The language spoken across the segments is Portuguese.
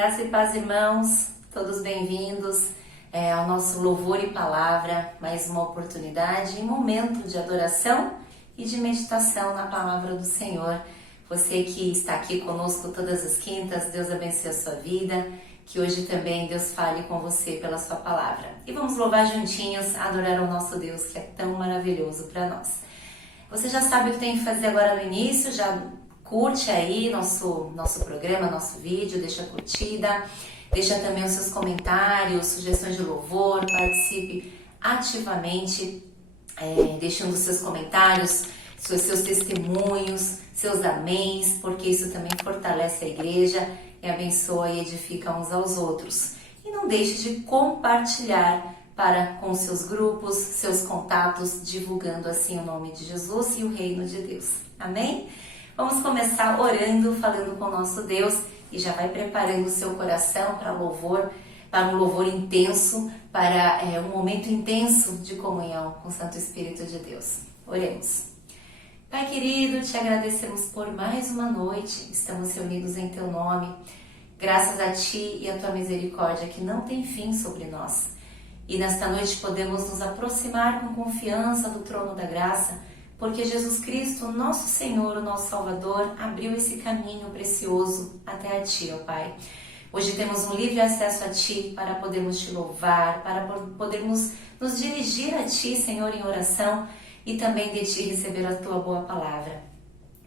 Graça e paz, irmãos, todos bem-vindos ao nosso Louvor e Palavra, mais uma oportunidade e momento de adoração e de meditação na Palavra do Senhor. Você que está aqui conosco todas as quintas, Deus abençoe a sua vida, que hoje também Deus fale com você pela sua Palavra. E vamos louvar juntinhos, adorar ao nosso Deus que é tão maravilhoso para nós. Você já sabe o que tem que fazer agora no início, já curte aí nosso programa, nosso vídeo, deixa a curtida, deixa também os seus comentários, sugestões de louvor, participe ativamente, deixando os seus comentários, seus testemunhos, seus améns, porque isso também fortalece a igreja e abençoa e edifica uns aos outros. E não deixe de compartilhar com seus grupos, seus contatos, divulgando assim o nome de Jesus e o reino de Deus. Amém? Vamos começar orando, falando com o nosso Deus e já vai preparando o seu coração para um louvor intenso, para um momento intenso de comunhão com o Santo Espírito de Deus. Oremos. Pai querido, te agradecemos por mais uma noite, estamos reunidos em teu nome, graças a ti e a tua misericórdia que não tem fim sobre nós. E nesta noite podemos nos aproximar com confiança do trono da graça, porque Jesus Cristo, nosso Senhor, o nosso Salvador, abriu esse caminho precioso até a Ti, ó Pai. Hoje temos um livre acesso a Ti para podermos Te louvar, para podermos nos dirigir a Ti, Senhor, em oração e também de Ti receber a Tua boa palavra.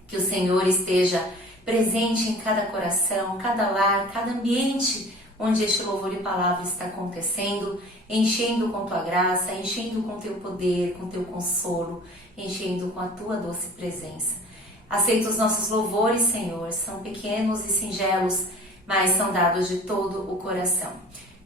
Que o Senhor esteja presente em cada coração, cada lar, cada ambiente onde este louvor e palavra está acontecendo, enchendo com Tua graça, enchendo com Teu poder, com Teu consolo, enchendo com a Tua doce presença. Aceita os nossos louvores, Senhor, são pequenos e singelos, mas são dados de todo o coração.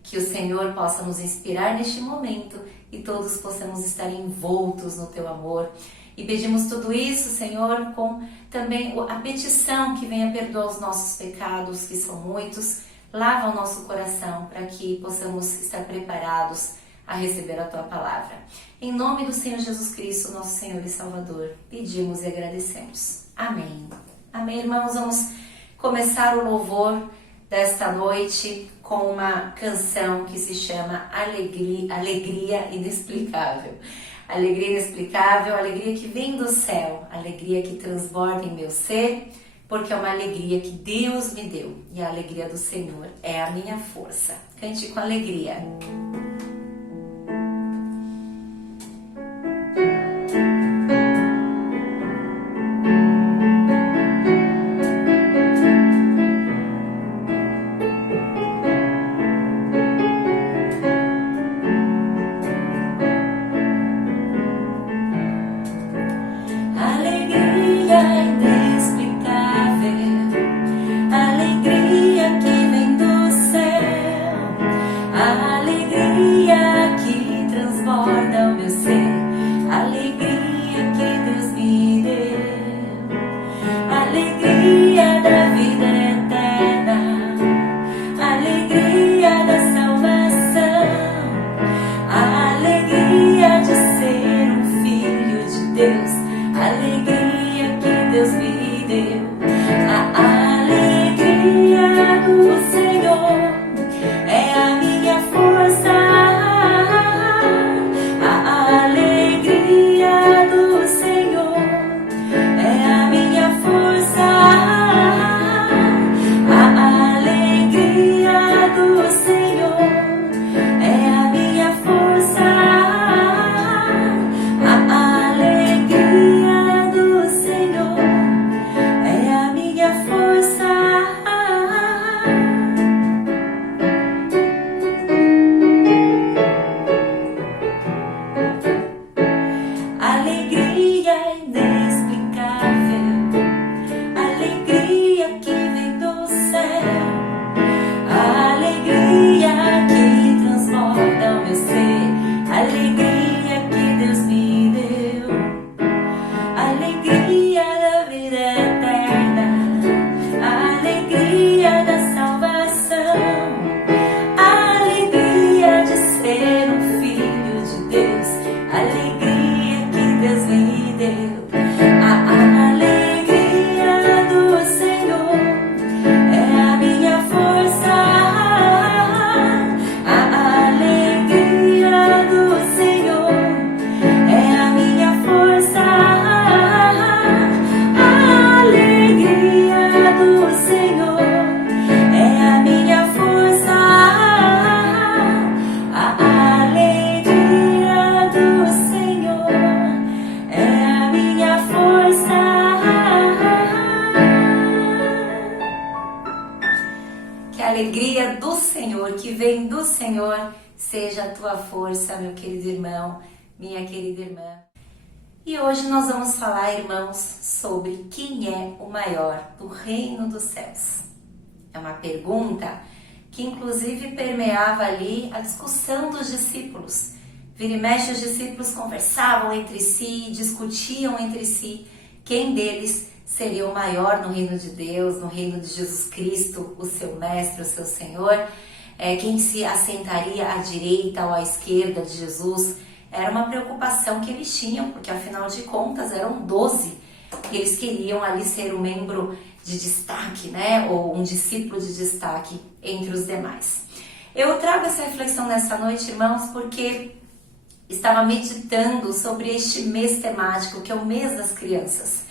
Que o Senhor possa nos inspirar neste momento e todos possamos estar envoltos no Teu amor. E pedimos tudo isso, Senhor, com também a petição que venha perdoar os nossos pecados, que são muitos. Lava o nosso coração para que possamos estar preparados a receber a Tua palavra. Em nome do Senhor Jesus Cristo, nosso Senhor e Salvador, pedimos e agradecemos. Amém. Amém, irmãos. Vamos começar o louvor desta noite com uma canção que se chama Alegria Inexplicável. Alegria inexplicável, alegria que vem do céu, alegria que transborda em meu ser, porque é uma alegria que Deus me deu e a alegria do Senhor é a minha força. Cante com alegria. Alegria alegria do Senhor, que vem do Senhor, seja a tua força, meu querido irmão, minha querida irmã. E hoje nós vamos falar, irmãos, sobre quem é o maior do reino dos céus. É uma pergunta que inclusive permeava ali a discussão dos discípulos. Vira e mexe, os discípulos conversavam entre si, discutiam entre si quem deles seria o maior no reino de Deus, no reino de Jesus Cristo, o seu mestre, o seu Senhor, quem se assentaria à direita ou à esquerda de Jesus. Era uma preocupação que eles tinham, porque afinal de contas eram 12 e eles queriam ali ser um membro de destaque, né? Ou um discípulo de destaque entre os demais. Eu trago essa reflexão nessa noite, irmãos, porque estava meditando sobre este mês temático, que é o mês das crianças.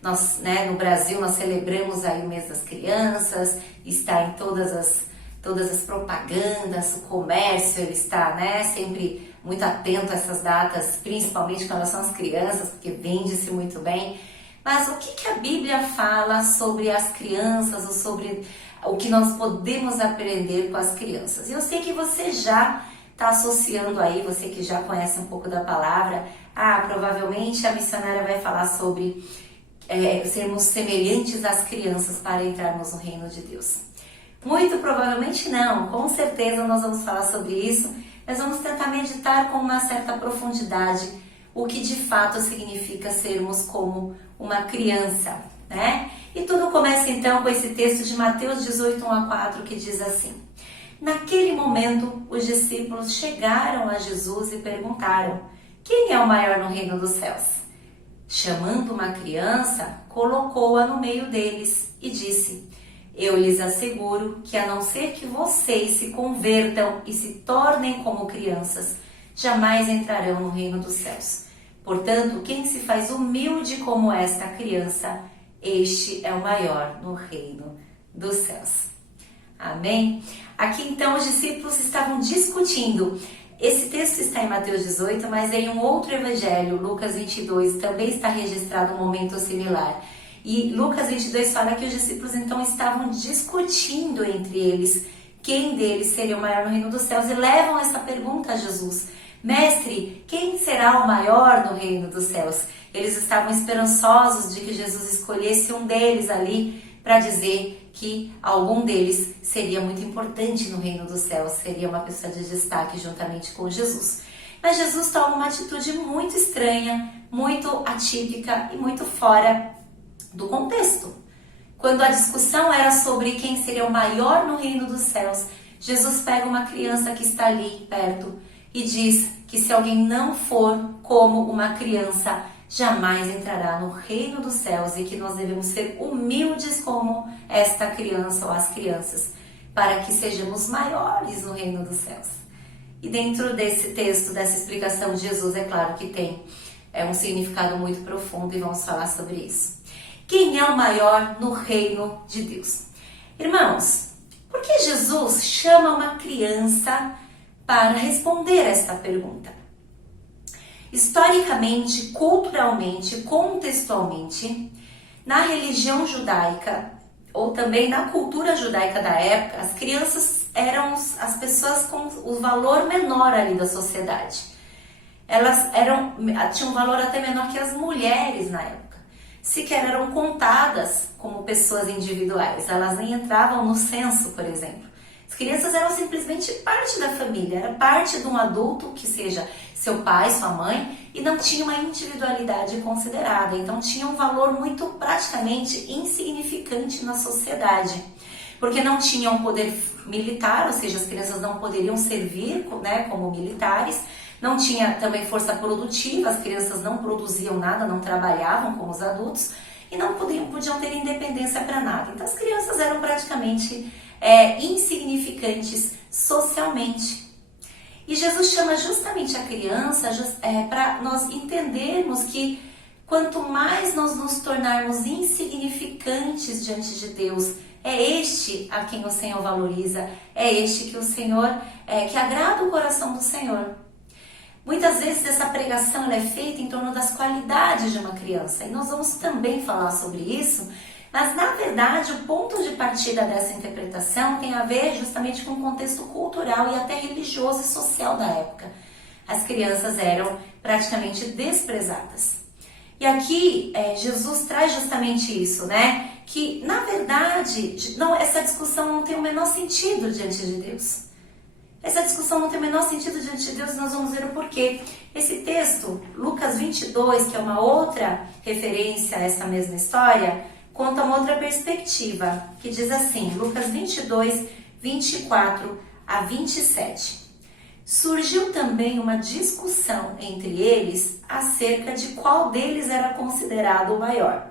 Nós, no Brasil, nós celebramos aí o mês das crianças, está em todas as propagandas, o comércio, ele está, sempre muito atento a essas datas, principalmente com relação às crianças, porque vende-se muito bem. Mas o que a Bíblia fala sobre as crianças, ou sobre o que nós podemos aprender com as crianças? Eu sei que você já está associando aí, você que já conhece um pouco da palavra, provavelmente a missionária vai falar sobre sermos semelhantes às crianças para entrarmos no reino de Deus. Muito provavelmente não, com certeza nós vamos falar sobre isso, mas vamos tentar meditar com uma certa profundidade o que de fato significa sermos como uma criança, né? E tudo começa então com esse texto de Mateus 18, 1-4, que diz assim: Naquele momento, os discípulos chegaram a Jesus e perguntaram: quem é o maior no reino dos céus? Chamando uma criança, colocou-a no meio deles e disse: Eu lhes asseguro que, a não ser que vocês se convertam e se tornem como crianças, jamais entrarão no reino dos céus. Portanto, quem se faz humilde como esta criança, este é o maior no reino dos céus. Amém? Aqui então os discípulos estavam discutindo. Esse texto está em Mateus 18, mas em um outro evangelho, Lucas 22, também está registrado um momento similar. E Lucas 22 fala que os discípulos então estavam discutindo entre eles quem deles seria o maior no reino dos céus e levam essa pergunta a Jesus: Mestre, quem será o maior no reino dos céus? Eles estavam esperançosos de que Jesus escolhesse um deles ali para dizer que algum deles seria muito importante no reino dos céus, seria uma pessoa de destaque juntamente com Jesus. Mas Jesus toma uma atitude muito estranha, muito atípica e muito fora do contexto. Quando a discussão era sobre quem seria o maior no reino dos céus, Jesus pega uma criança que está ali perto e diz que se alguém não for como uma criança, jamais entrará no reino dos céus, e que nós devemos ser humildes como esta criança ou as crianças, para que sejamos maiores no reino dos céus. E dentro desse texto, dessa explicação de Jesus, é claro que tem um significado muito profundo e vamos falar sobre isso. Quem é o maior no reino de Deus? Irmãos, por que Jesus chama uma criança para responder esta pergunta? Historicamente, culturalmente, contextualmente, na religião judaica ou também na cultura judaica da época, as crianças eram as pessoas com o valor menor ali da sociedade. Elas tinham um valor até menor que as mulheres na época. Sequer eram contadas como pessoas individuais, elas nem entravam no censo, por exemplo. As crianças eram simplesmente parte da família, era parte de um adulto, que seja seu pai, sua mãe, e não tinha uma individualidade considerada, então tinha um valor muito praticamente insignificante na sociedade, porque não tinham um poder militar, ou seja, as crianças não poderiam servir, como militares, não tinha também força produtiva, as crianças não produziam nada, não trabalhavam como os adultos, e não podiam ter independência para nada. Então as crianças eram praticamente insignificantes socialmente. E Jesus chama justamente a criança para nós entendermos que quanto mais nós nos tornarmos insignificantes diante de Deus, é este a quem o Senhor valoriza, é este que o Senhor, que agrada o coração do Senhor. Muitas vezes essa pregação é feita em torno das qualidades de uma criança, e nós vamos também falar sobre isso, Mas, na verdade, o ponto de partida dessa interpretação tem a ver justamente com o contexto cultural e até religioso e social da época. As crianças eram praticamente desprezadas. E aqui Jesus traz justamente isso, né? Que, na verdade, essa discussão não tem o menor sentido diante de Deus. Essa discussão não tem o menor sentido diante de Deus e nós vamos ver o porquê. Esse texto, Lucas 22, que é uma outra referência a essa mesma história, conta uma outra perspectiva, que diz assim, Lucas 22, 24 a 27. Surgiu também uma discussão entre eles acerca de qual deles era considerado o maior.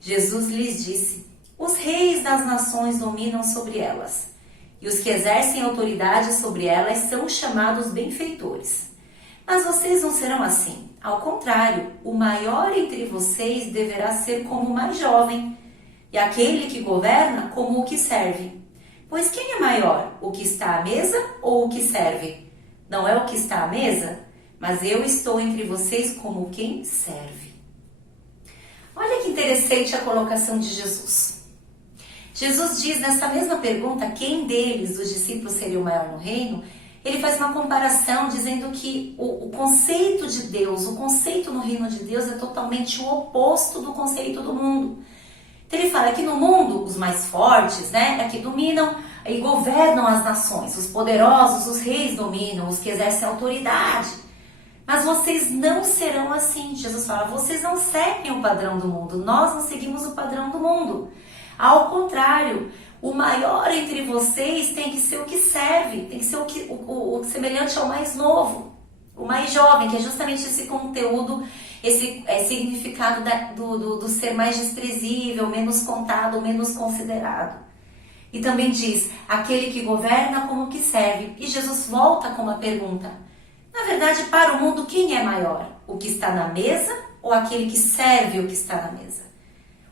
Jesus lhes disse, os reis das nações dominam sobre elas, e os que exercem autoridade sobre elas são chamados benfeitores. Mas vocês não serão assim. Ao contrário, o maior entre vocês deverá ser como o mais jovem, e aquele que governa como o que serve. Pois quem é maior, o que está à mesa ou o que serve? Não é o que está à mesa, mas eu estou entre vocês como quem serve. Olha que interessante a colocação de Jesus. Jesus diz nessa mesma pergunta, quem deles, dos discípulos, seria o maior no reino? Ele faz uma comparação dizendo que o conceito de Deus, o conceito no reino de Deus é totalmente o oposto do conceito do mundo. Então ele fala que no mundo, os mais fortes, né, é que dominam e governam as nações. Os poderosos, os reis dominam, os que exercem autoridade. Mas vocês não serão assim. Jesus fala, vocês não seguem o padrão do mundo. Nós não seguimos o padrão do mundo. Ao contrário, o maior entre vocês tem que ser o que serve, tem que ser o semelhante ao mais novo, o mais jovem, que é justamente esse conteúdo, esse significado do ser mais desprezível, menos contado, menos considerado. E também diz, aquele que governa como que serve. E Jesus volta com uma pergunta. Na verdade, para o mundo, quem é maior? O que está na mesa ou aquele que serve o que está na mesa?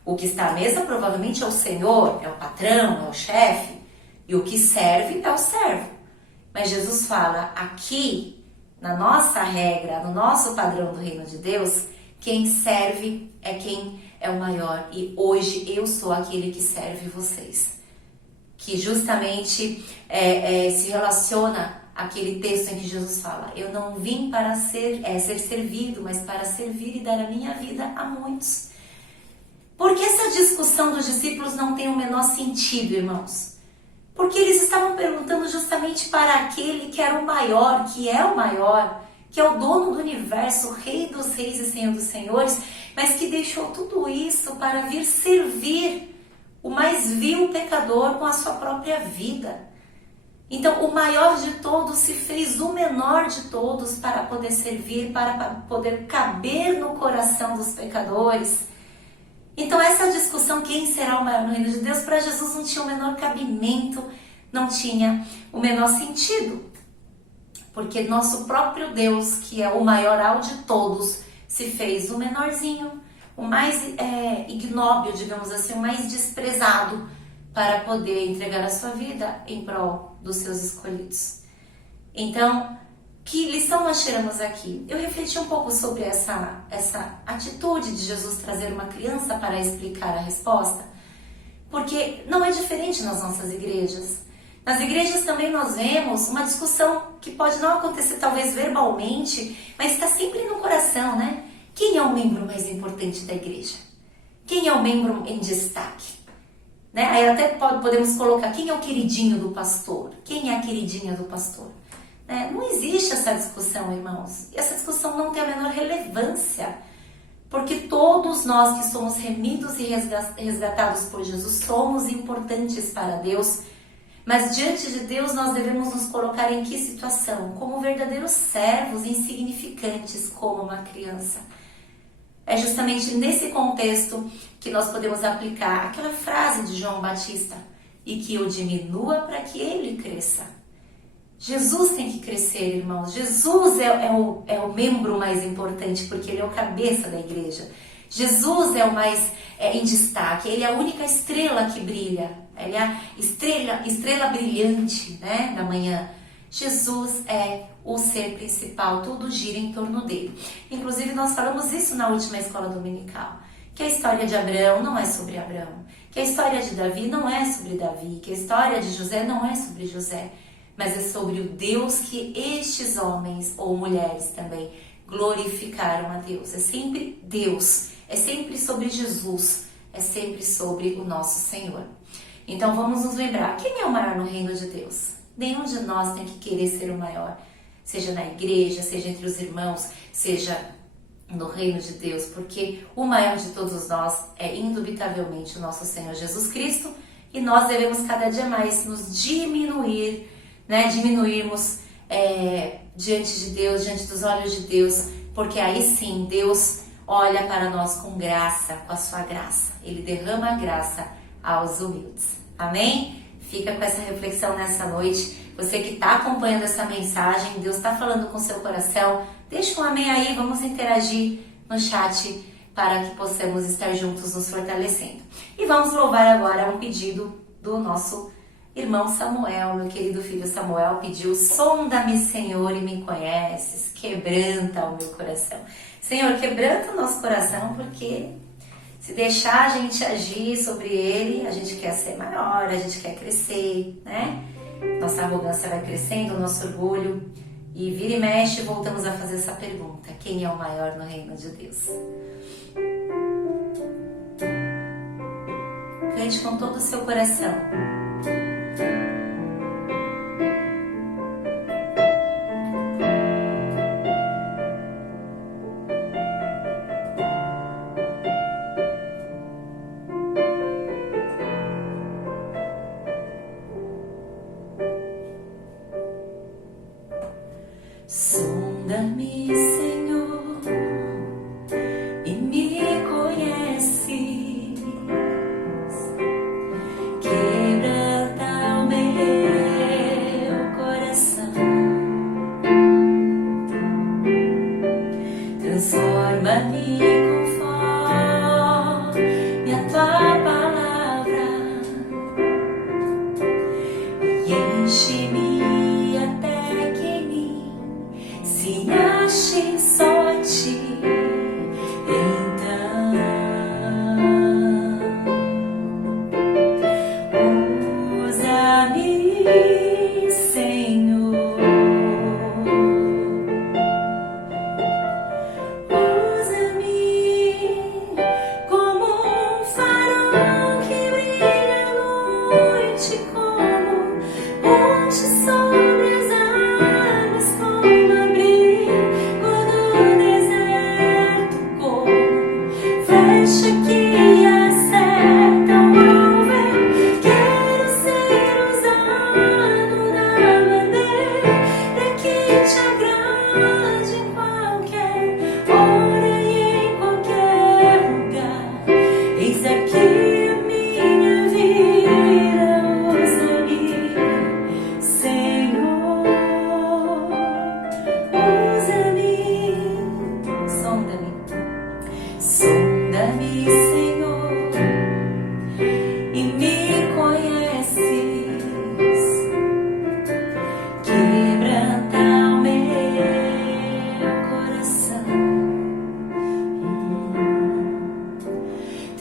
O que está à mesa provavelmente é o Senhor, é o patrão, é o chefe. E o que serve é o servo. Mas Jesus fala, aqui, na nossa regra, no nosso padrão do reino de Deus, quem serve é quem é o maior. E hoje eu sou aquele que serve vocês. Que justamente se relaciona àquele texto em que Jesus fala, eu não vim para ser servido, mas para servir e dar a minha vida a muitos. Porque essa discussão dos discípulos não tem o menor sentido, irmãos. Porque eles estavam perguntando justamente para aquele que era o maior, que é o maior, que é o dono do universo, o rei dos reis e senhor dos senhores, mas que deixou tudo isso para vir servir o mais vil pecador com a sua própria vida. Então, o maior de todos se fez o menor de todos para poder servir, para poder caber no coração dos pecadores. Então, essa discussão, quem será o maior no reino de Deus, para Jesus não tinha o menor cabimento, não tinha o menor sentido. Porque nosso próprio Deus, que é o maioral de todos, se fez o menorzinho, o mais ignóbil, digamos assim, o mais desprezado, para poder entregar a sua vida em prol dos seus escolhidos. Então, que lição nós tiramos aqui? Eu refleti um pouco sobre essa atitude de Jesus trazer uma criança para explicar a resposta, porque não é diferente nas nossas igrejas. Nas igrejas também nós vemos uma discussão que pode não acontecer talvez verbalmente, mas está sempre no coração, né? Quem é o membro mais importante da igreja? Quem é o membro em destaque? Né? Aí até podemos colocar, quem é o queridinho do pastor? Quem é a queridinha do pastor? Não existe essa discussão, irmãos. E essa discussão não tem a menor relevância, porque todos nós que somos remidos e resgatados por Jesus somos importantes para Deus, mas diante de Deus nós devemos nos colocar em que situação? Como verdadeiros servos insignificantes, como uma criança. É justamente nesse contexto que nós podemos aplicar aquela frase de João Batista, e que eu diminua para que ele cresça. Jesus tem que crescer, irmãos. Jesus é o membro mais importante, porque ele é o cabeça da igreja. Jesus é o mais em destaque, ele é a única estrela que brilha, ele é a estrela brilhante, né, da manhã. Jesus é o ser principal, tudo gira em torno dele. Inclusive nós falamos isso na última escola dominical, que a história de Abraão não é sobre Abraão, que a história de Davi não é sobre Davi, que a história de José não é sobre José, mas é sobre o Deus que estes homens ou mulheres também glorificaram a Deus. É sempre Deus, é sempre sobre Jesus, é sempre sobre o nosso Senhor. Então vamos nos lembrar, quem é o maior no reino de Deus? Nenhum de nós tem que querer ser o maior, seja na igreja, seja entre os irmãos, seja no reino de Deus, porque o maior de todos nós é indubitavelmente o nosso Senhor Jesus Cristo, e nós devemos cada dia mais nos diminuir, diminuirmos diante de Deus, diante dos olhos de Deus, porque aí sim Deus olha para nós com graça, com a sua graça. Ele derrama a graça aos humildes. Amém? Fica com essa reflexão nessa noite. Você que está acompanhando essa mensagem, Deus está falando com seu coração. Deixa um amém aí, vamos interagir no chat para que possamos estar juntos nos fortalecendo. E vamos louvar agora um pedido do nosso irmão Samuel, meu querido filho Samuel, pediu: sonda-me, Senhor, e me conheces, quebranta o meu coração. Senhor, quebranta o nosso coração, porque se deixar a gente agir sobre ele, a gente quer ser maior, a gente quer crescer, né? Nossa arrogância vai crescendo, nosso orgulho, e vira e mexe, voltamos a fazer essa pergunta: quem é o maior no reino de Deus? Cante com todo o seu coração. Sonda-me, Senhor, e me conheces, quebranta o meu coração, transforma-me conforme a tua palavra e enche-me até que em mim se ache só ti. Então usa-me, Senhor, usa-me como um farol que brilha à noite, como ponte sobre as águas, como abrigo no deserto, como flecha que acerta o alvo. Quero ser usado na maneira que te agrade, em qualquer hora e em qualquer lugar. Eis aqui a minha vida, usa-me, Senhor, usa-me. Sonda-me, sonda-me, Senhor, e me conheces, quebranta o meu coração,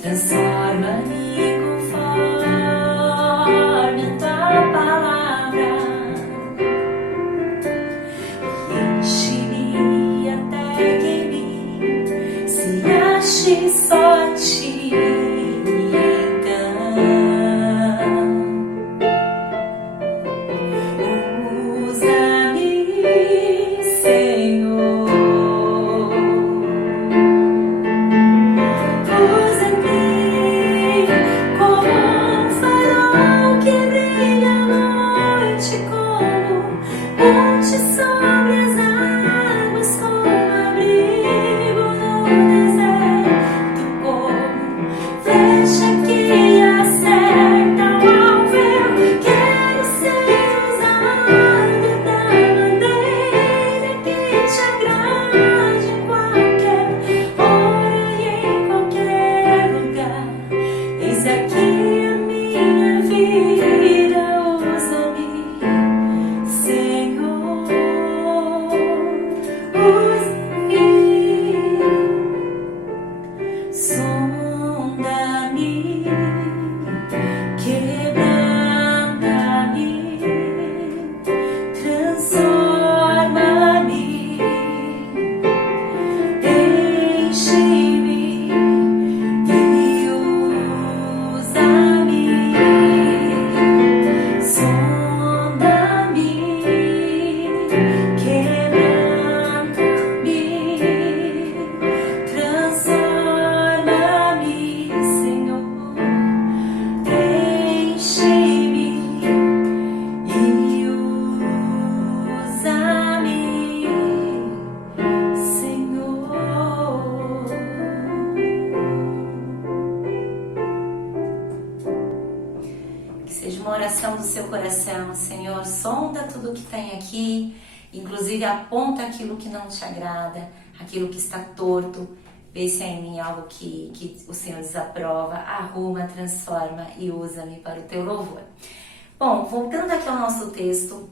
transforma-me conforme a tua palavra e enche-me até que em mim se ache só ti. Então usa-me, Senhor, usa-me como um farol que brilha à noite, como ponte sobre as águas, como abrigo no deserto, como flecha que acerta o alvo. Eu quero ser usado da maneira que te agrade, em qualquer hora e em qualquer lugar. Eis aqui a minha vida, usa-me, Senhor, coração, Senhor, sonda tudo que tem aqui, inclusive aponta aquilo que não te agrada, aquilo que está torto, vê se há em mim algo que o Senhor desaprova, arruma, transforma e usa-me para o teu louvor. Bom, voltando aqui ao nosso texto,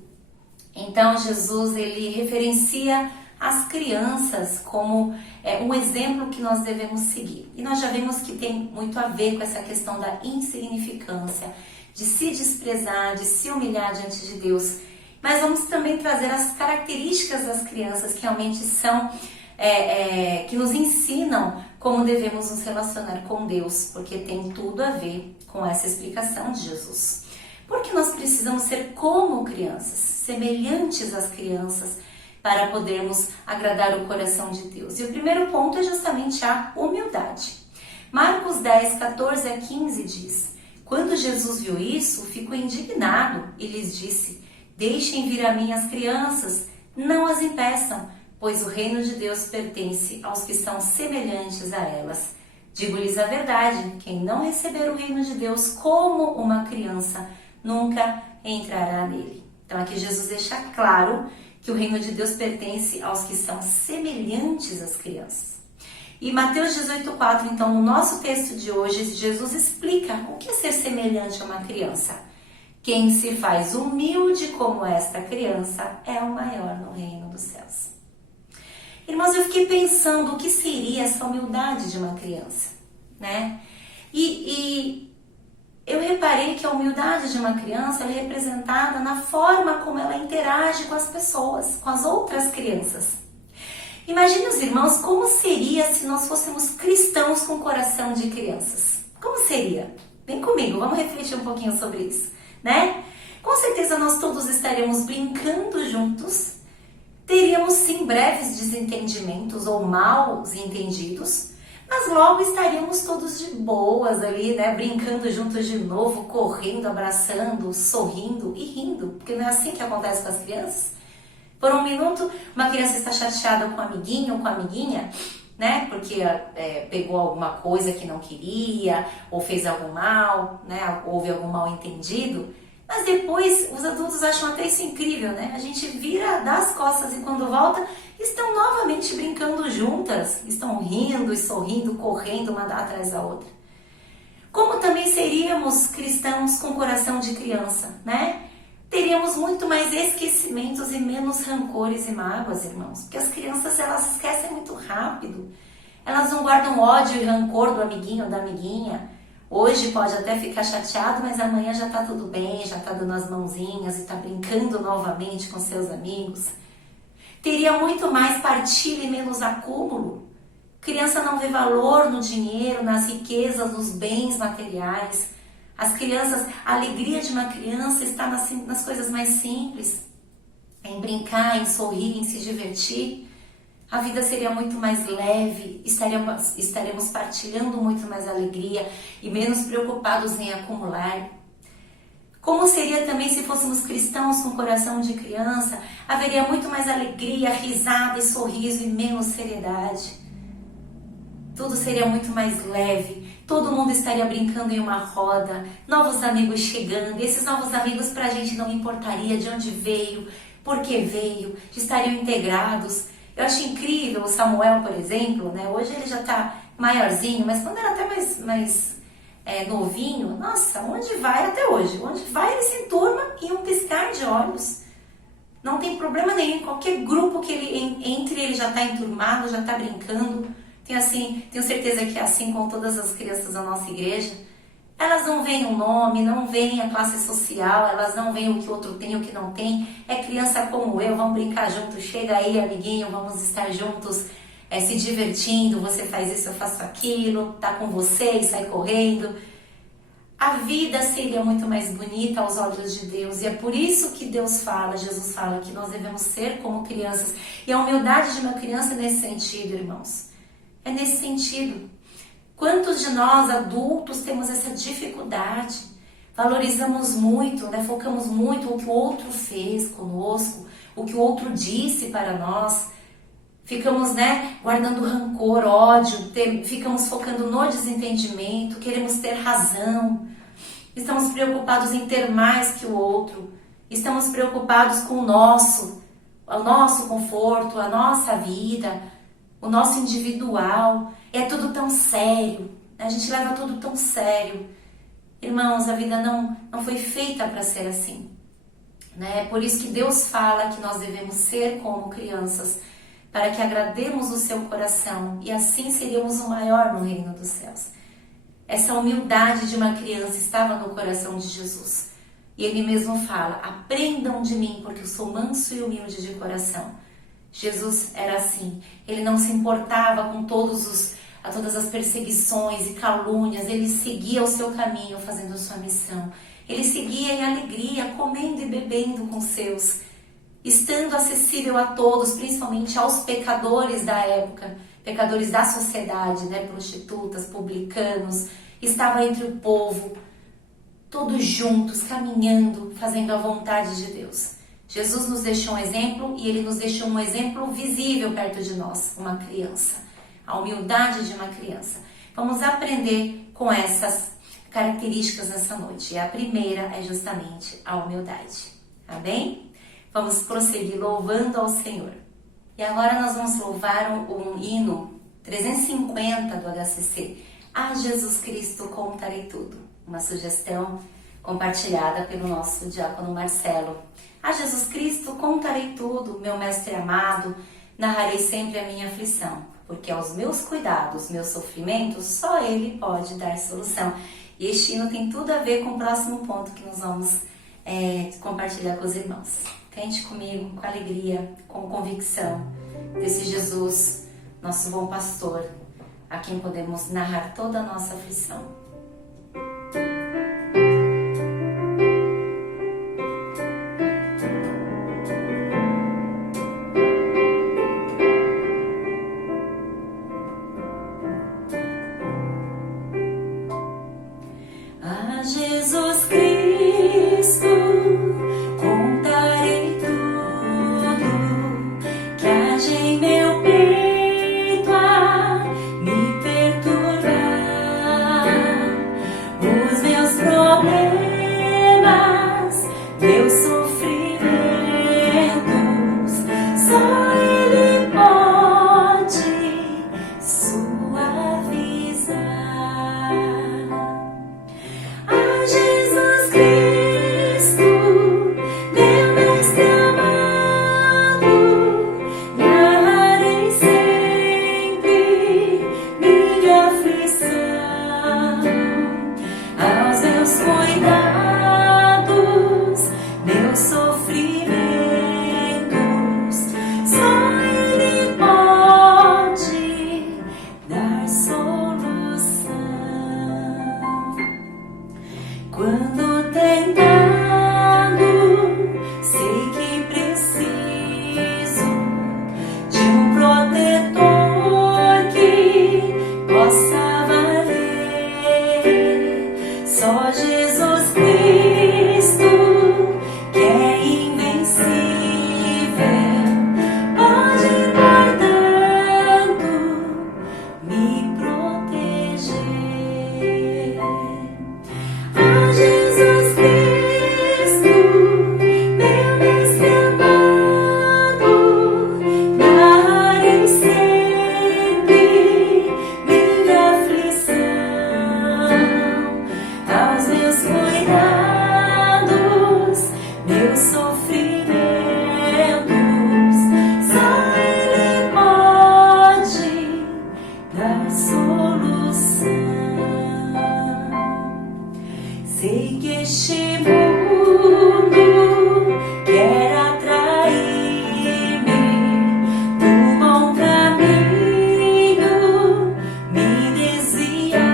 então Jesus ele referencia as crianças como um exemplo que nós devemos seguir. E nós já vimos que tem muito a ver com essa questão da insignificância, de se desprezar, de se humilhar diante de Deus. Mas vamos também trazer as características das crianças que realmente são, que nos ensinam como devemos nos relacionar com Deus, porque tem tudo a ver com essa explicação de Jesus. Porque nós precisamos ser como crianças, semelhantes às crianças, para podermos agradar o coração de Deus. E o primeiro ponto é justamente a humildade. Marcos 10, 14 a 15 diz: Quando Jesus viu isso, ficou indignado e lhes disse: Deixem vir a mim as crianças, não as impeçam, pois o reino de Deus pertence aos que são semelhantes a elas. Digo-lhes a verdade, quem não receber o reino de Deus como uma criança, nunca entrará nele. Então aqui Jesus deixa claro que o reino de Deus pertence aos que são semelhantes às crianças. E Mateus 18,4, então, no nosso texto de hoje, Jesus explica o que é ser semelhante a uma criança. Quem se faz humilde como esta criança é o maior no reino dos céus. Irmãos, eu fiquei pensando o que seria essa humildade de uma criança, né? E eu reparei que a humildade de uma criança é representada na forma como ela interage com as pessoas, com as outras crianças. Imagine os irmãos como seria se nós fôssemos cristãos com coração de crianças. Como seria? Vem comigo, vamos refletir um pouquinho sobre isso, né? Com certeza nós todos estaríamos brincando juntos, teríamos sim breves desentendimentos ou maus entendidos, mas logo estaríamos todos de boas ali, né? Brincando juntos de novo, correndo, abraçando, sorrindo e rindo. Porque não é assim que acontece com as crianças? Por um minuto, uma criança está chateada com o amiguinho ou com a amiguinha, né? Porque pegou alguma coisa que não queria, ou fez algo mal, né? Houve algum mal entendido. Mas depois, os adultos acham até isso incrível, né? A gente vira das costas e quando volta, estão novamente brincando juntas, estão rindo e sorrindo, correndo uma atrás da outra. Como também seríamos cristãos com coração de criança, né? Teríamos muito mais esquecimentos e menos rancores e mágoas, irmãos. Porque as crianças, elas esquecem muito rápido. Elas não guardam ódio e rancor do amiguinho ou da amiguinha. Hoje pode até ficar chateado, mas amanhã já tá tudo bem, já tá dando as mãozinhas e tá brincando novamente com seus amigos. Teria muito mais partilha e menos acúmulo. Criança não vê valor no dinheiro, nas riquezas, nos bens materiais. As crianças, a alegria de uma criança está nas coisas mais simples. Em brincar, em sorrir, em se divertir. A vida seria muito mais leve, estaremos partilhando muito mais alegria e menos preocupados em acumular. Como seria também se fôssemos cristãos com coração de criança? Haveria muito mais alegria, risada e sorriso e menos seriedade. Tudo seria muito mais leve, todo mundo estaria brincando em uma roda, novos amigos chegando, e esses novos amigos pra gente não importaria de onde veio, por que veio, estariam integrados. Eu acho incrível o Samuel, por exemplo, né? Hoje ele já tá maiorzinho, mas quando era até mais novinho, nossa, onde vai até hoje? Onde vai ele se enturma em um piscar de olhos. Não tem problema nenhum, em qualquer grupo que ele entre, ele já tá enturmado, já tá brincando. Tenho certeza que é assim com todas as crianças da nossa igreja. Elas não veem o nome, não veem a classe social, elas não veem o que o outro tem, o que não tem. É criança como eu, vamos brincar juntos. Chega aí, amiguinho, vamos estar juntos, se divertindo. Você faz isso, eu faço aquilo, tá com você e sai correndo. A vida seria muito mais bonita aos olhos de Deus. E é por isso que Jesus fala que nós devemos ser como crianças. E a humildade de uma criança é nesse sentido, irmãos. É nesse sentido. Quantos de nós, adultos, temos essa dificuldade? Valorizamos muito, né? Focamos muito o que o outro fez conosco, o que o outro disse para nós. Ficamos, né, guardando rancor, ódio, ficamos focando no desentendimento, queremos ter razão. estamos preocupados em ter mais que o outro, estamos preocupados com o nosso conforto, a nossa vida, o nosso individual. É tudo tão sério, a gente leva tudo tão sério. Irmãos, a vida não foi feita para ser assim, né? É por isso que Deus fala que nós devemos ser como crianças, para que agrademos o seu coração e assim seremos o maior no reino dos céus. Essa humildade de uma criança estava no coração de Jesus. E ele mesmo fala: aprendam de mim, porque eu sou manso e humilde de coração. Jesus era assim. Ele não se importava com todas as perseguições e calúnias. Ele seguia o seu caminho, fazendo a sua missão. Ele seguia em alegria, comendo e bebendo com seus, estando acessível a todos, principalmente aos pecadores da época, pecadores da sociedade, né? Prostitutas, publicanos. Estava entre o povo, todos juntos, caminhando, fazendo a vontade de Deus. Jesus nos deixou um exemplo e ele nos deixou um exemplo visível perto de nós, uma criança, a humildade de uma criança. Vamos aprender com essas características nessa noite. E a primeira é justamente a humildade. Amém? Vamos prosseguir louvando ao Senhor. E agora nós vamos louvar um hino 350 do HCC. A Jesus Cristo contarei tudo. Uma sugestão compartilhada pelo nosso diácono Marcelo. A Jesus Cristo contarei tudo, meu mestre amado, narrarei sempre a minha aflição, porque aos meus cuidados, meus sofrimentos, só Ele pode dar solução. E este hino tem tudo a ver com o próximo ponto que nós vamos compartilhar com os irmãos. Cante comigo, com alegria, com convicção, desse Jesus, nosso bom pastor, a quem podemos narrar toda a nossa aflição. A Jesus Cristo contarei tudo que age em meu peito a me perturbar. Os meus problemas, meus sofrimentos, só Ele pode suavizar. Jesus Cristo, meu mestre amado, narrarei sempre minha aflição. Aos meus cuidados, meus sofrimentos, só Ele pode dar solução. Quando tentado, sei que preciso de um protetor que possa valer. Só Jesus Cristo, que é invencível, pode, portanto, me proteger. A Jesus Cristo, meu mestre amado, narrarei sempre minha aflição. Aos meus cuidados, meus sofrimentos, só Ele pode dar solução. Sei que este mundo quer atrair-me do bom caminho, me desviar.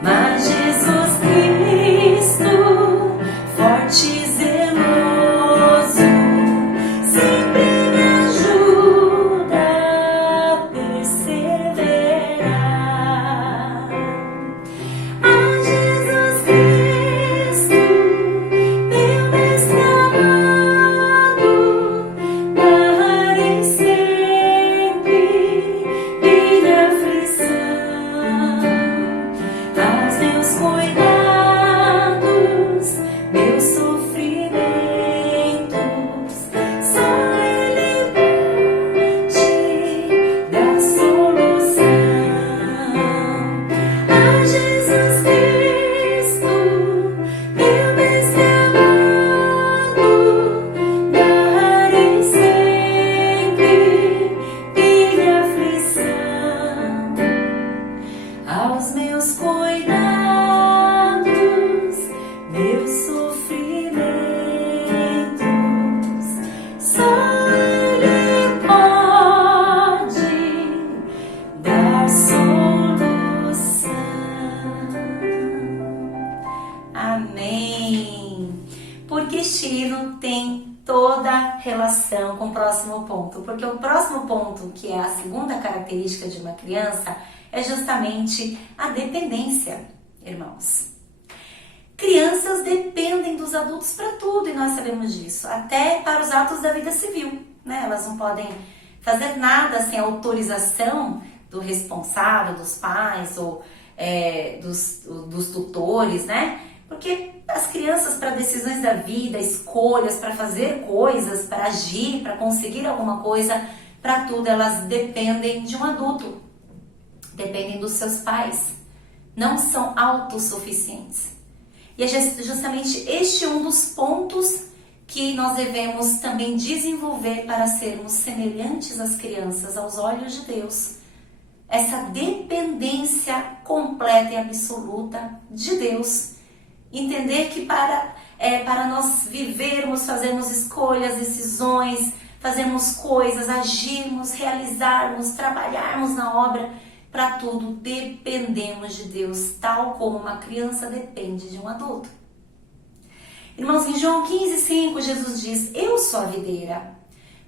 Mas Jesus Cristo, forte e zeloso, Porque estilo tem toda relação com o próximo ponto. Porque o próximo ponto, que é a segunda característica de uma criança, é justamente a dependência, irmãos. Crianças dependem dos adultos para tudo, e nós sabemos disso, até para os atos da vida civil, né? Elas não podem fazer nada sem autorização do responsável, dos pais ou dos tutores, né? Porque as crianças, para decisões da vida, escolhas, para fazer coisas, para agir, para conseguir alguma coisa, para tudo elas dependem de um adulto, dependem dos seus pais, não são autossuficientes. E é justamente este um dos pontos que nós devemos também desenvolver para sermos semelhantes às crianças, aos olhos de Deus. Essa dependência completa e absoluta de Deus. Entender que para nós vivermos, fazermos escolhas, decisões, fazermos coisas, agirmos, realizarmos, trabalharmos na obra, para tudo dependemos de Deus, tal como uma criança depende de um adulto. Irmãos, em João 15:5, Jesus diz: eu sou a videira,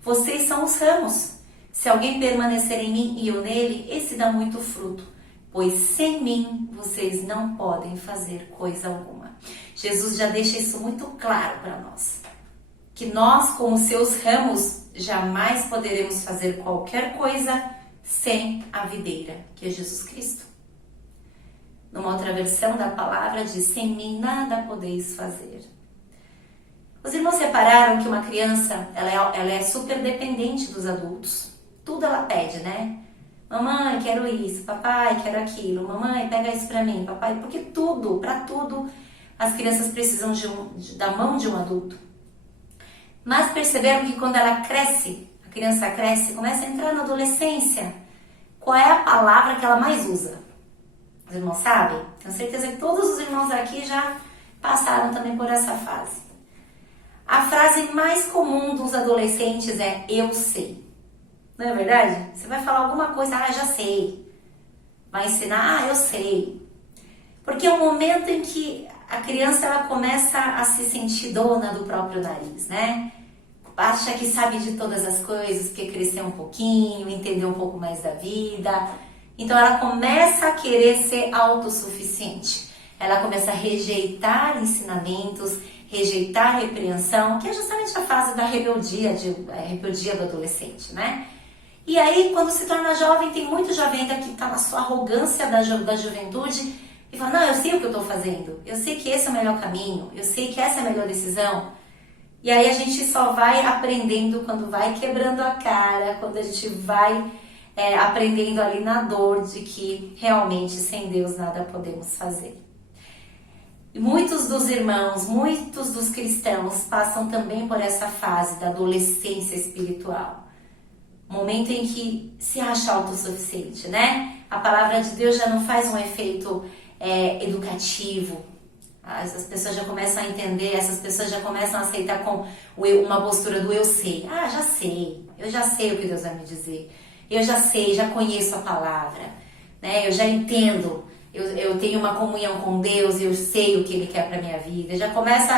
vocês são os ramos. Se alguém permanecer em mim e eu nele, esse dá muito fruto, pois sem mim vocês não podem fazer coisa alguma. Jesus já deixa isso muito claro para nós, que nós, como seus ramos, jamais poderemos fazer qualquer coisa sem a videira, que é Jesus Cristo. Numa outra versão da palavra diz: sem mim nada podeis fazer. Os irmãos repararam que uma criança, ela é super dependente dos adultos. Tudo ela pede, né? Mamãe, quero isso. Papai, quero aquilo. Mamãe, pega isso pra mim. Papai, porque tudo, pra tudo, as crianças precisam da mão de um adulto. Mas perceberam que quando ela cresce, a criança cresce, começa a entrar na adolescência, qual é a palavra que ela mais usa? Os irmãos sabem? Tenho certeza que todos os irmãos aqui já passaram também por essa fase. A frase mais comum dos adolescentes é: eu sei. Não é verdade? Você vai falar alguma coisa: ah, já sei. Vai ensinar: ah, eu sei. Porque é o momento em que a criança ela começa a se sentir dona do próprio nariz, né? Acha que sabe de todas as coisas, porque cresceu um pouquinho, entendeu um pouco mais da vida. Então ela começa a querer ser autossuficiente. Ela começa a rejeitar ensinamentos, rejeitar repreensão, que é justamente a fase da rebeldia do adolescente, né? E aí, quando se torna jovem, tem muito jovem ainda que está na sua arrogância da juventude e fala: não, eu sei o que eu estou fazendo, eu sei que esse é o melhor caminho, eu sei que essa é a melhor decisão. E aí a gente só vai aprendendo quando vai quebrando a cara, quando a gente vai aprendendo ali na dor de que realmente sem Deus nada podemos fazer. E muitos dos irmãos, muitos dos cristãos passam também por essa fase da adolescência espiritual. Momento em que se acha autossuficiente, né? A palavra de Deus já não faz um efeito educativo. As pessoas já começam a entender, essas pessoas já começam a aceitar com uma postura do eu sei. Ah, já sei, eu já sei o que Deus vai me dizer. Eu já sei, já conheço a palavra, né? Eu já entendo, eu tenho uma comunhão com Deus, eu sei o que Ele quer para minha vida. Já começa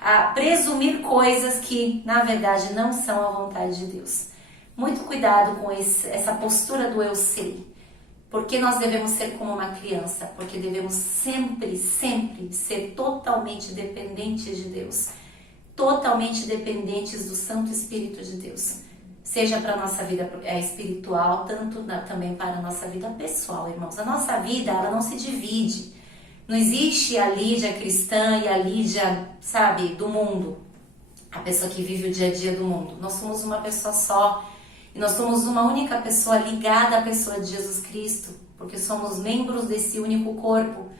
a presumir coisas que, na verdade, não são a vontade de Deus. Muito cuidado com essa postura do eu sei. Porque nós devemos ser como uma criança, porque devemos sempre, sempre ser totalmente dependentes de Deus. Totalmente dependentes do Santo Espírito de Deus. Seja para a nossa vida espiritual, tanto também para a nossa vida pessoal, irmãos. A nossa vida, ela não se divide. Não existe a Lídia cristã e a Lídia, sabe, do mundo. A pessoa que vive o dia a dia do mundo. Nós somos uma pessoa só. E nós somos uma única pessoa ligada à pessoa de Jesus Cristo, porque somos membros desse único corpo.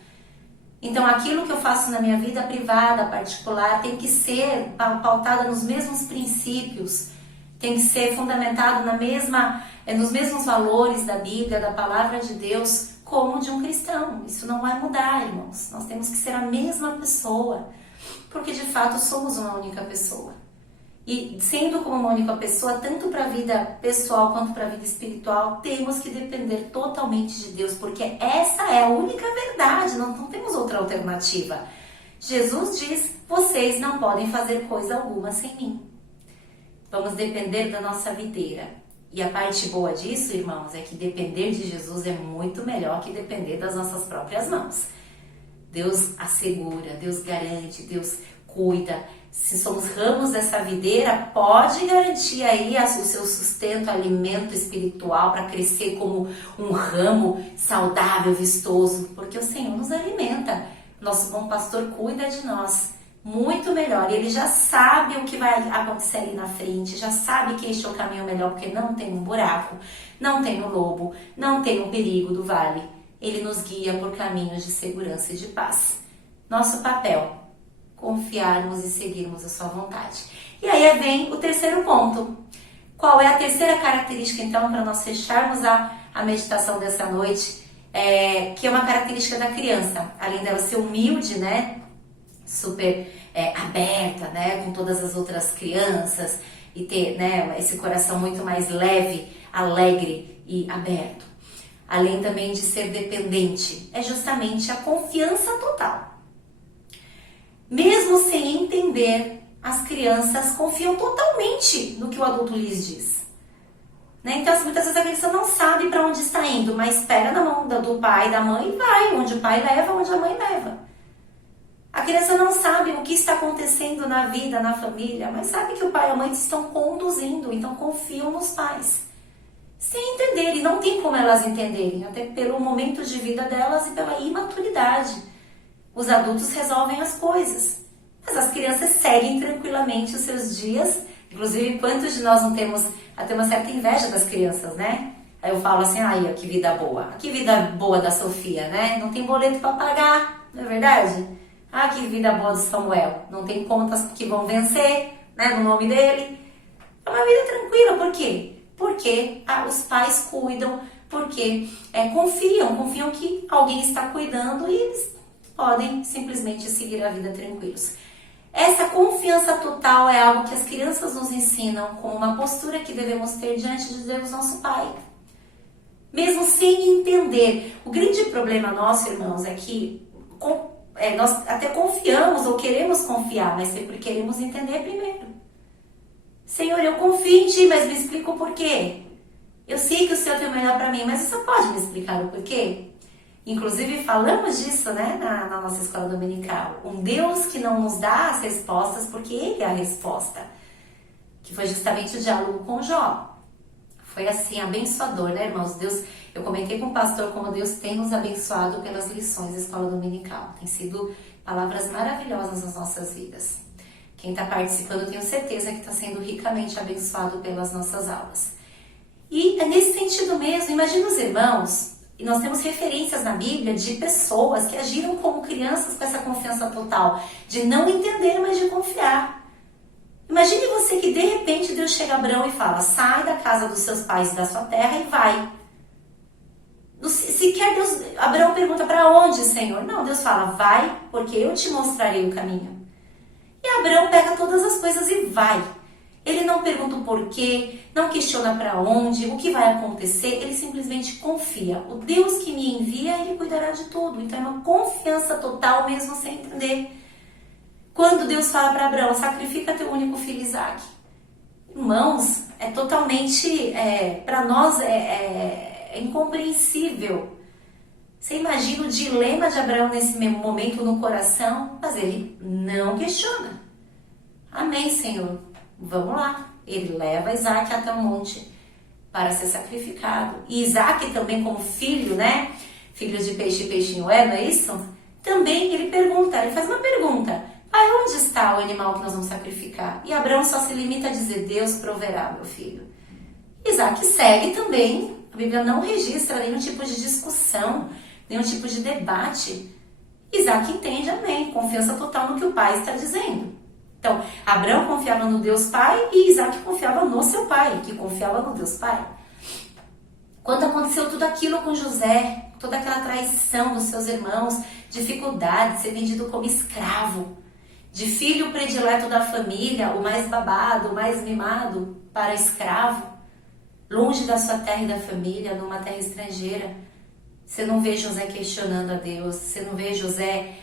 Então, aquilo que eu faço na minha vida privada, particular, tem que ser pautada nos mesmos princípios, tem que ser fundamentado nos mesmos valores da Bíblia, da Palavra de Deus, como de um cristão. Isso não vai mudar, irmãos. Nós temos que ser a mesma pessoa, porque de fato somos uma única pessoa. E sendo como uma única pessoa, tanto para a vida pessoal quanto para a vida espiritual, temos que depender totalmente de Deus, porque essa é a única verdade, não temos outra alternativa. Jesus diz, vocês não podem fazer coisa alguma sem mim. Vamos depender da nossa videira. E a parte boa disso, irmãos, é que depender de Jesus é muito melhor que depender das nossas próprias mãos. Deus assegura, Deus garante, Deus cuida. Se somos ramos dessa videira, pode garantir aí o seu sustento, alimento espiritual para crescer como um ramo saudável, vistoso, porque o Senhor nos alimenta. Nosso bom pastor cuida de nós muito melhor. E ele já sabe o que vai acontecer ali na frente, já sabe que este é o caminho melhor, porque não tem um buraco, não tem um lobo, não tem um perigo do vale. Ele nos guia por caminhos de segurança e de paz. Nosso papel, confiarmos e seguirmos a sua vontade. E aí vem o terceiro ponto. Qual é a terceira característica, então, para nós fecharmos a meditação dessa noite? Que é uma característica da criança. Além dela ser humilde, né? Super aberta, né? Com todas as outras crianças. E ter, né, esse coração muito mais leve, alegre e aberto. Além também de ser dependente. É justamente a confiança total. Mesmo sem entender, as crianças confiam totalmente no que o adulto lhes diz. Né? Então, muitas vezes a criança não sabe para onde está indo, mas espera na mão do pai e da mãe e vai. Onde o pai leva, onde a mãe leva. A criança não sabe o que está acontecendo na vida, na família, mas sabe que o pai e a mãe estão conduzindo, então confiam nos pais. Sem entender, e não tem como elas entenderem, até pelo momento de vida delas e pela imaturidade. Os adultos resolvem as coisas, mas as crianças seguem tranquilamente os seus dias. Inclusive, quantos de nós não temos até uma certa inveja das crianças, né? Aí eu falo assim, ai, que vida boa. Que vida boa da Sofia, né? Não tem boleto para pagar, não é verdade? Ah, que vida boa do Samuel. Não tem contas que vão vencer, né, no nome dele. É uma vida tranquila, por quê? Porque os pais cuidam, porque confiam que alguém está cuidando e eles podem simplesmente seguir a vida tranquilos. Essa confiança total é algo que as crianças nos ensinam como uma postura que devemos ter diante de Deus, nosso Pai. Mesmo sem entender. O grande problema nosso, irmãos, é que nós até confiamos ou queremos confiar, mas sempre queremos entender primeiro. Senhor, eu confio em Ti, mas me explica o porquê. Eu sei que o Senhor tem o melhor para mim, mas você pode me explicar o porquê? Inclusive falamos disso, né, na nossa escola dominical. Um Deus que não nos dá as respostas porque Ele é a resposta. Que foi justamente o diálogo com Jó. Foi assim, abençoador, né, irmãos? Deus, eu comentei com o pastor como Deus tem nos abençoado pelas lições da escola dominical. Tem sido palavras maravilhosas nas nossas vidas. Quem está participando, eu tenho certeza que está sendo ricamente abençoado pelas nossas aulas. E é nesse sentido mesmo, imagina os irmãos. E nós temos referências na Bíblia de pessoas que agiram como crianças com essa confiança total, de não entender, mas de confiar. Imagine você que de repente Deus chega a Abraão e fala, sai da casa dos seus pais e da sua terra e vai. Sequer Abraão pergunta, para onde, Senhor? Não, Deus fala, vai, porque eu te mostrarei o caminho. E Abraão pega todas as coisas e vai. Ele não pergunta o porquê, não questiona para onde, o que vai acontecer, ele simplesmente confia. O Deus que me envia, Ele cuidará de tudo. Então é uma confiança total mesmo sem entender. Quando Deus fala para Abraão, sacrifica teu único filho Isaac. Irmãos, é totalmente, para nós é incompreensível. Você imagina o dilema de Abraão nesse momento no coração, mas ele não questiona. Amém, Senhor. Vamos lá. Ele leva Isaac até o monte para ser sacrificado. E Isaac também como filho, né? Filho de peixe e peixinho não é isso? Também ele faz uma pergunta. Pai, onde está o animal que nós vamos sacrificar? E Abraão só se limita a dizer, Deus proverá, meu filho. Isaac segue também. A Bíblia não registra nenhum tipo de discussão, nenhum tipo de debate. Isaac entende, amém. Confiança total no que o pai está dizendo. Então, Abraão confiava no Deus Pai e Isaac confiava no seu pai, que confiava no Deus Pai. Quando aconteceu tudo aquilo com José, toda aquela traição dos seus irmãos, dificuldade de ser vendido como escravo, de filho predileto da família, o mais babado, o mais mimado, para escravo, longe da sua terra e da família, numa terra estrangeira. Você não vê José questionando a Deus, você não vê José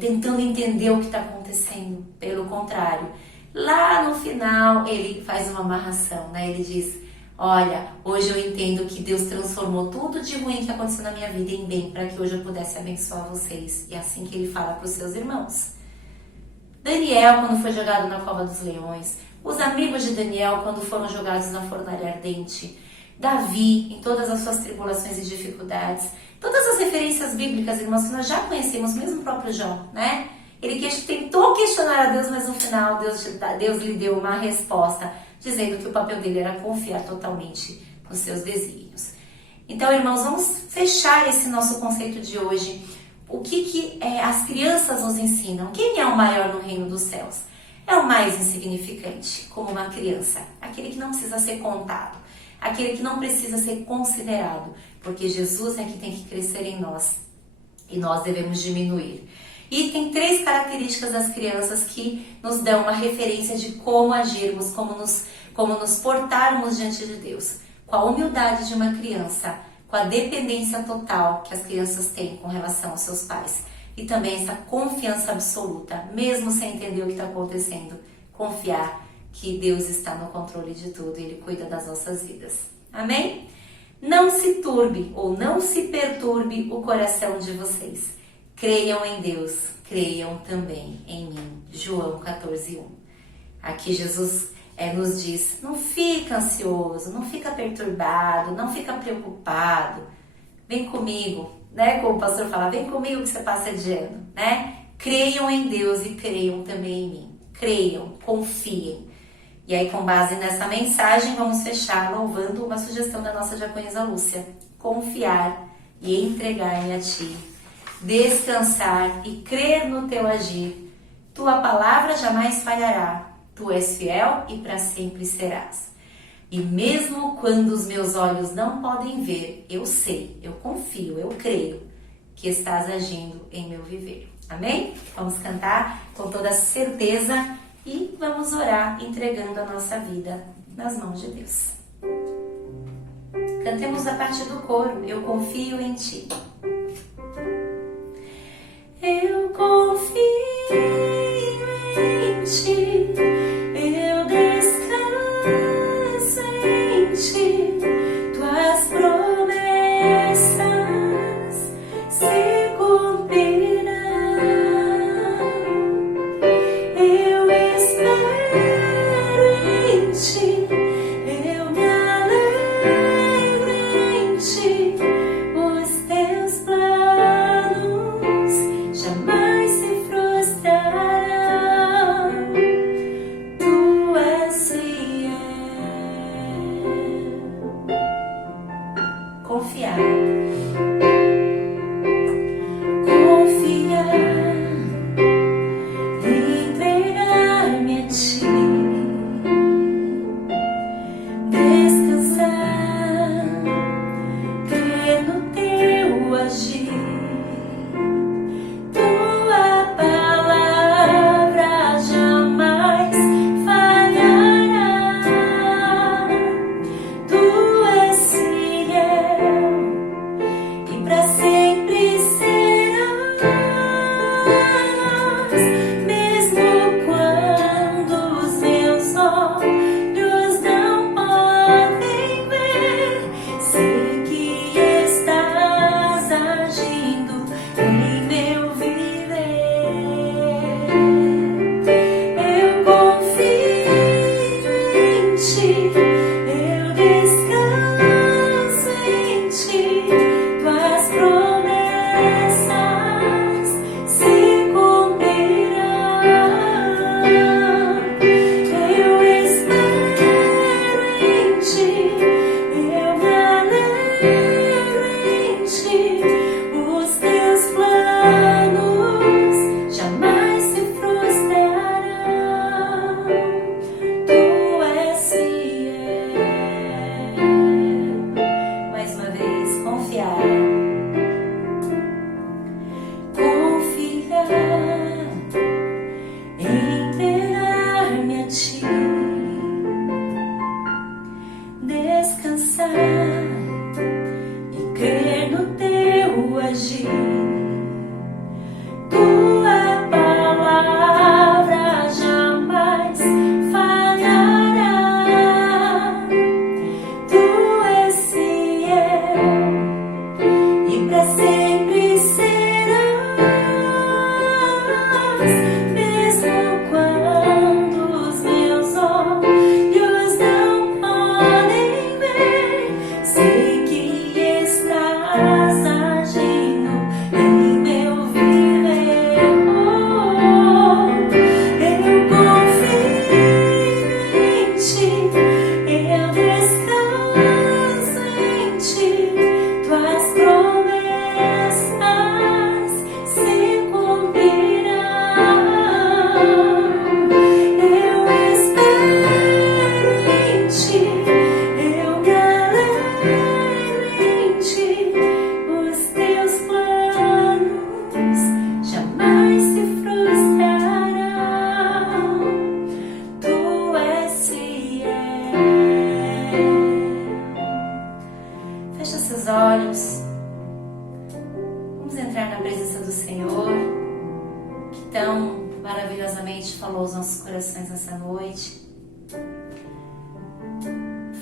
tentando entender o que está acontecendo. Pelo contrário, lá no final ele faz uma amarração, né? Ele diz: olha, hoje eu entendo que Deus transformou tudo de ruim que aconteceu na minha vida em bem, para que hoje eu pudesse abençoar vocês. E é assim que ele fala para os seus irmãos. Daniel, quando foi jogado na cova dos leões, os amigos de Daniel, quando foram jogados na fornalha ardente, Davi, em todas as suas tribulações e dificuldades, todas as referências bíblicas, irmãos, que nós já conhecemos, mesmo o próprio Jó, né? Ele tentou questionar a Deus, mas no final Deus lhe deu uma resposta, dizendo que o papel dele era confiar totalmente nos seus desígnios. Então, irmãos, vamos fechar esse nosso conceito de hoje. O que as crianças nos ensinam? Quem é o maior no reino dos céus? É o mais insignificante, como uma criança, aquele que não precisa ser contado, aquele que não precisa ser considerado, porque Jesus é que tem que crescer em nós e nós devemos diminuir. E tem 3 características das crianças que nos dão uma referência de como agirmos, como nos portarmos diante de Deus. Com a humildade de uma criança, com a dependência total que as crianças têm com relação aos seus pais. E também essa confiança absoluta, mesmo sem entender o que está acontecendo. Confiar que Deus está no controle de tudo e Ele cuida das nossas vidas. Amém? Não se turbe ou não se perturbe o coração de vocês. Creiam em Deus, creiam também em mim. João 14:1. Aqui Jesus nos diz: não fica ansioso, não fica perturbado, não fica preocupado. Vem comigo, né? Como o pastor fala, vem comigo que você passa de ano, né? Creiam em Deus e creiam também em mim. Creiam, confiem. E aí, com base nessa mensagem, vamos fechar louvando uma sugestão da nossa diaconisa Lúcia. Confiar e entregar-me a Ti. Descansar e crer no Teu agir. Tua palavra jamais falhará. Tu és fiel e para sempre serás. E mesmo quando os meus olhos não podem ver, eu sei, eu confio, eu creio que estás agindo em meu viver. Amém? Vamos cantar com toda certeza e vamos orar entregando a nossa vida nas mãos de Deus. Cantemos a parte do coro. Eu confio em Ti. Eu confio em Ti. Eu descanso em Ti. Tuas promessas se cumprirão. Eu espero em Ti. Eu me alegro em Ti. Os Teus planos jamais se frustram. corações nessa noite.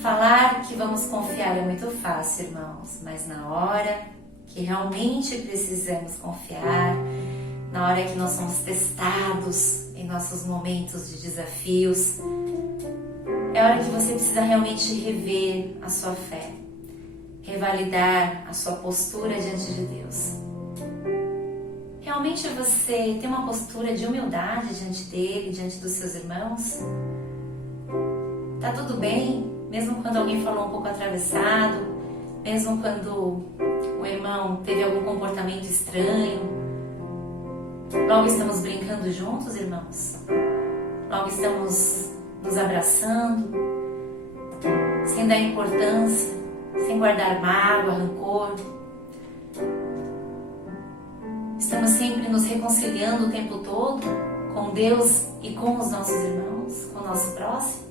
Falar que vamos confiar é muito fácil, irmãos, mas na hora que realmente precisamos confiar, na hora que nós somos testados em nossos momentos de desafios, é hora que você precisa realmente rever a sua fé, revalidar a sua postura diante de Deus. Realmente você tem uma postura de humildade diante dele, diante dos seus irmãos? Tá tudo bem, mesmo quando alguém falou um pouco atravessado, mesmo quando o irmão teve algum comportamento estranho? Logo estamos brincando juntos, irmãos? Logo estamos nos abraçando, sem dar importância, sem guardar mágoa, rancor? Estamos sempre nos reconciliando o tempo todo com Deus e com os nossos irmãos, com o nosso próximo?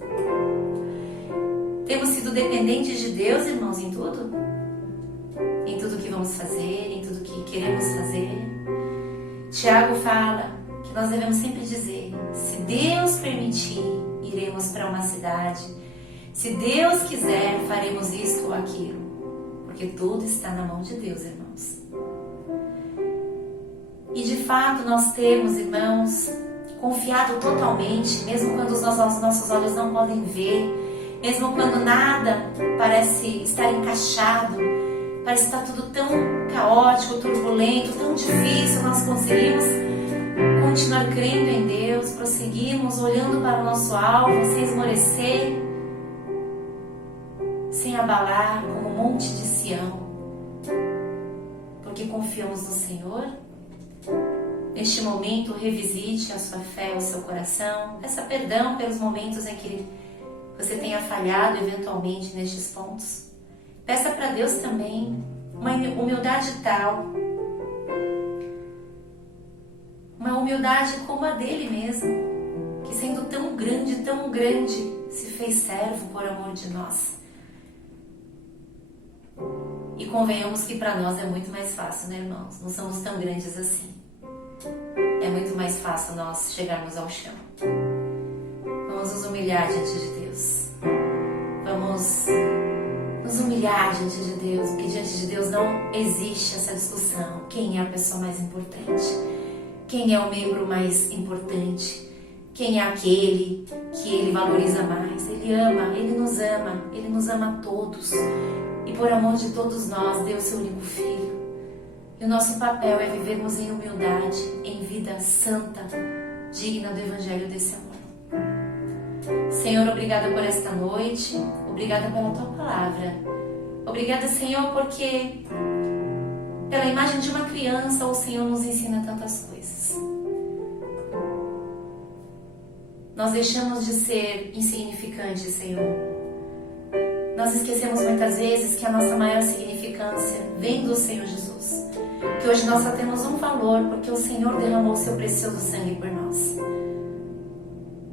Temos sido dependentes de Deus, irmãos, em tudo? Em tudo que vamos fazer, em tudo que queremos fazer? Tiago fala que nós devemos sempre dizer: se Deus permitir, iremos para uma cidade. Se Deus quiser, faremos isto ou aquilo. Porque tudo está na mão de Deus, irmãos. E de fato nós temos, irmãos, confiado totalmente, mesmo quando os nossos olhos não podem ver, mesmo quando nada parece estar encaixado, parece estar tudo tão caótico, turbulento, tão difícil, nós conseguimos continuar crendo em Deus, prosseguimos olhando para o nosso alvo, sem esmorecer, sem abalar como um monte de Sião, porque confiamos no Senhor. Neste momento, revisite a sua fé, o seu coração, peça perdão pelos momentos em que você tenha falhado eventualmente nestes pontos. Peça para Deus também uma humildade tal, uma humildade como a dele mesmo, que sendo tão grande, se fez servo por amor de nós. E convenhamos que para nós é muito mais fácil, né, irmãos? Não somos tão grandes assim. É muito mais fácil nós chegarmos ao chão. Vamos nos humilhar diante de Deus. Vamos nos humilhar diante de Deus, porque diante de Deus não existe essa discussão. Quem é a pessoa mais importante? Quem é o membro mais importante? Quem é aquele que ele valoriza mais? Ele ama, ele nos ama a todos. E por amor de todos nós, deu seu único Filho. E o nosso papel é vivermos em humildade, em vida santa, digna do Evangelho desse amor. Senhor, obrigada por esta noite, obrigada pela Tua Palavra. Obrigada, Senhor, porque pela imagem de uma criança o Senhor nos ensina tantas coisas. Nós deixamos de ser insignificantes, Senhor. Nós esquecemos muitas vezes que a nossa maior significância vem do Senhor Jesus. Que hoje nós só temos um valor porque o Senhor derramou o seu precioso sangue por nós.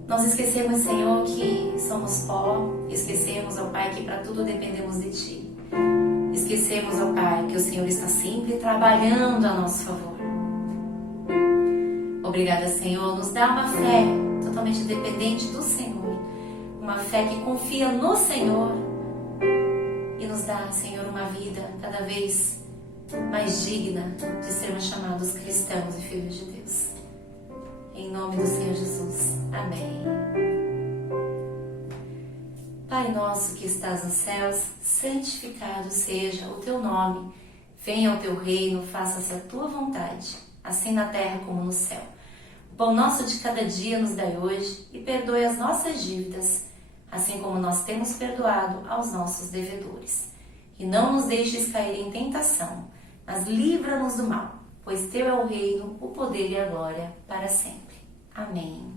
Nós esquecemos, Senhor, que somos pó. Esquecemos, ó Pai, que para tudo dependemos de Ti. Esquecemos, ó Pai, que o Senhor está sempre trabalhando a nosso favor. Obrigada, Senhor. Nos dá uma fé totalmente dependente do Senhor. Uma fé que confia no Senhor. E nos dá, Senhor, uma vida cada vez mais digna de sermos chamados cristãos e filhos de Deus. Em nome do Senhor Jesus. Amém. Pai nosso que estás nos céus, santificado seja o teu nome. Venha o teu reino, faça-se a tua vontade, assim na terra como no céu. O pão nosso de cada dia nos dai hoje e perdoe as nossas dívidas, assim como nós temos perdoado aos nossos devedores. E não nos deixes cair em tentação, mas livra-nos do mal, pois Teu é o reino, o poder e a glória para sempre. Amém.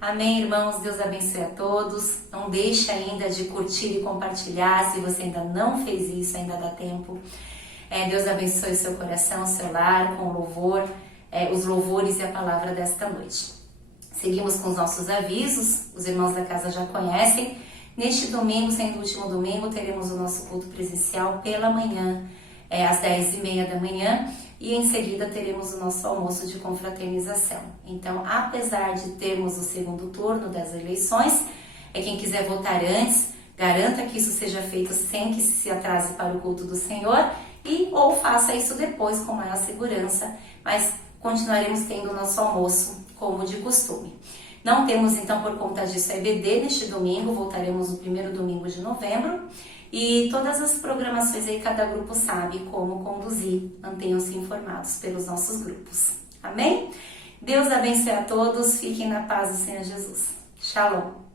Amém, irmãos. Deus abençoe a todos. Não deixe ainda de curtir e compartilhar, se você ainda não fez isso, ainda dá tempo. Deus abençoe o seu coração, o seu lar, com louvor, os louvores e a palavra desta noite. Seguimos com os nossos avisos, os irmãos da casa já conhecem. Neste domingo, sendo o último domingo, teremos o nosso culto presencial pela manhã, às 10h30 da manhã. e em seguida teremos o nosso almoço de confraternização. Então, apesar de termos o segundo turno das eleições, quem quiser votar antes, garanta que isso seja feito sem que se atrase para o culto do Senhor ou faça isso depois com maior segurança, mas continuaremos tendo o nosso almoço como de costume. Não temos então por conta disso a EBD neste domingo, voltaremos no primeiro domingo de novembro e todas as programações aí cada grupo sabe como conduzir, mantenham-se informados pelos nossos grupos. Amém? Deus abençoe a todos, fiquem na paz do Senhor Jesus. Shalom!